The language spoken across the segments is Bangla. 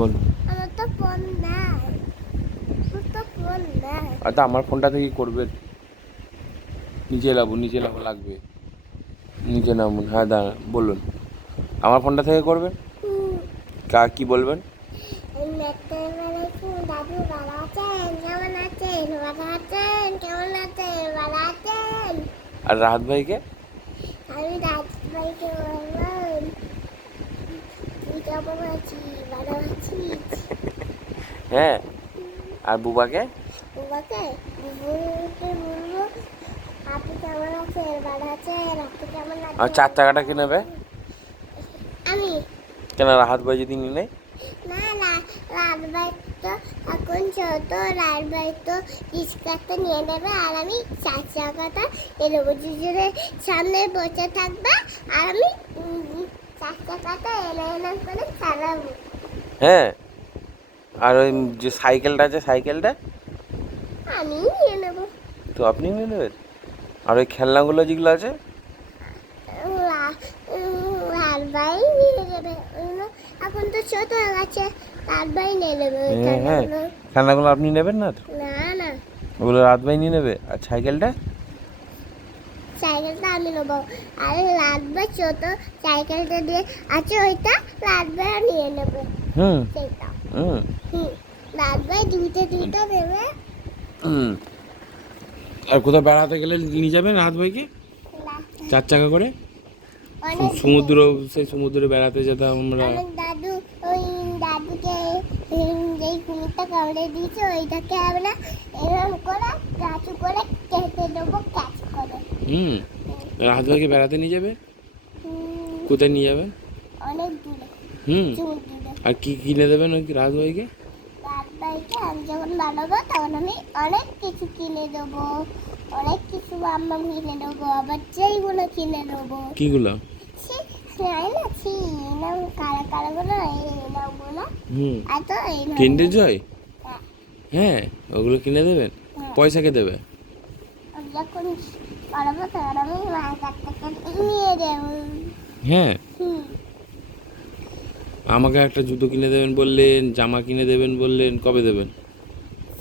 বল। আমার তো ফোন নাই, আচ্ছা আমার ফোনটা থেকে করবে, নিচে লাবো লাগবে, নিচে নামুন। হ্যাঁ দাঁড়ান, বলুন। আমার ফোনটা থেকে করবেন, কি বলবেন? দাদু ভালো আছেন? কেমন আছেন? ভালো আছেন? কেমন আছেন? ভালো আছেন? আর রাহাত ভাইকে? আমি রাজ ভাইকে বললাম তুই কেমন আছিস? ভালো আছিস? হ্যাঁ। আর বুবাকে? বাবাকে বুবুকে বলবো আপনি কেমন আছেন? ভালো আছেন? আপনি কেমন আর আছেন? 4 চাকাটা কে নেবে? আমি কেন, রাহাত ভাই যদি নিয়ে নেয়? না না, রাত ভাই তো এখন ছোট, রাত ভাই তো রিক্সাটা নিয়ে নেবে আর আমি 4 চাকাটা নিয়ে নেবো। দুজনের সামনে বসে থাকবে আর আমি 4 চাকাটা এনে এনে করে চালাবো। হ্যাঁ। আর ওই যে সাইকেলটা আছে, সাইকেলটা আমি নিয়ে নেবো। তো আপনি নিয়ে নেবেন। আর ওই খেলনাগুলো যেগুলো আছে? রাত ভাই নিয়ে নেবে ওগুলো, এখন তো ছোট হয়ে গেছে, রাত ভাই নিয়ে নেবে ওই হ্যাঁ হ্যাঁ, খেলনাগুলো। খেলনাগুলো আপনি নেবেন না তো? না না, ওগুলো রাত ভাই নিয়ে নেবে। আর সাইকেলটা? সাইকেলটা আমি নেবো। আর রাত ভাই ছোট সাইকেলটা দিয়ে আছে ওইটা রাত ভাই নিয়ে নেবে হুম সেটা। হুম রাত ভাই দুইটা নেবে। হুম। আর কোথাও বেড়াতে গেলে নিয়ে যাবেন রাহাত ভাইকে, 4 চাকা করে? অনেক সমুদ্র, সেই সমুদ্রে বেড়াতে যেতাম আমরা। অনেক দাদু, ওই দাদুকে যেই কুমিরটা কামড়ে দিয়েছে ওইটাকে আমরা এরকম করে কাঁচু করে কেটে দেবো, কাজ করে। হুম। রাহাত ভাইকে বেড়াতে নিয়ে যাবে? হুম, কোথায় নিয়ে যাবেন? অনেক দূরে, হুম। সমুদ্রে। আর কি কিনে দেবেন ওই রাহাত ভাইকে? রাত ভাইকে আমি যখন বানাবো তখন আমি অনেক কিছু কিনে দেবো, অনেক কিছু আম্মা কিনে দেবো, আবার যেইগুলো কিনে দেবো। কিগুলো? জানি না, নাম কারা কারা গুলো, এই নামগুলো হুম। আর তো এই কিন্ডার জয়? হ্যাঁ, হ্যাঁ, ওগুলো কিনে দেবেন। হ্যাঁ। পয়সা কে দেবে? আমি যখন বানাবো তখন আমি মায়ের কাছ থেকে নিয়ে দেবো। হ্যাঁ। হুম, আমাকে একটা জুতো কিনে দেবেন বললেন, জামা কিনে দেবেন বললেন, কবে দেবেন?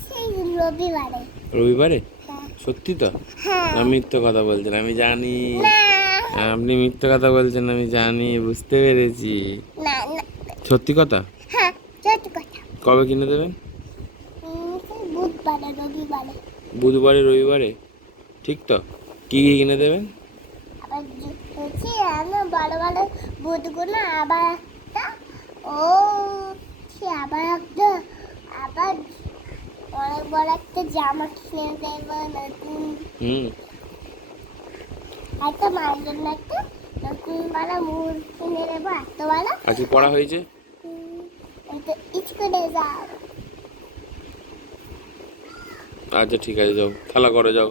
সেই রবিবারে। রবিবারে? হ্যাঁ সত্যি তো? হ্যাঁ। না মিথ্যে কথা বলছেন, আমি জানি। না আপনি মিথ্যে কথা বলছেন, আমি জানি, বুঝতে পেরেছি। না না, সত্যি কথা? হ্যাঁ সত্যি কথা। কবে কিনে দেবেন? সেই বুধবারে রবিবারে। বুধবারে, রবিবারে? ঠিক তো? কি কি কিনে দেবেন? আবার হচ্ছে আমি বড় বড় বুধগুলো, আবার একটা ও সে আবার একটা, আবার অনেক বড় একটা জামা কিনে দেবো নতুন, হুম। একটা মায়ের জন্য একটা নতুন বড় মুখ কিনে দেবো, এত বড়। আজকে পড়া হয়েছে? তো স্কুলে যাও। আচ্ছা ঠিক আছে, যাও খেলা করে যাও।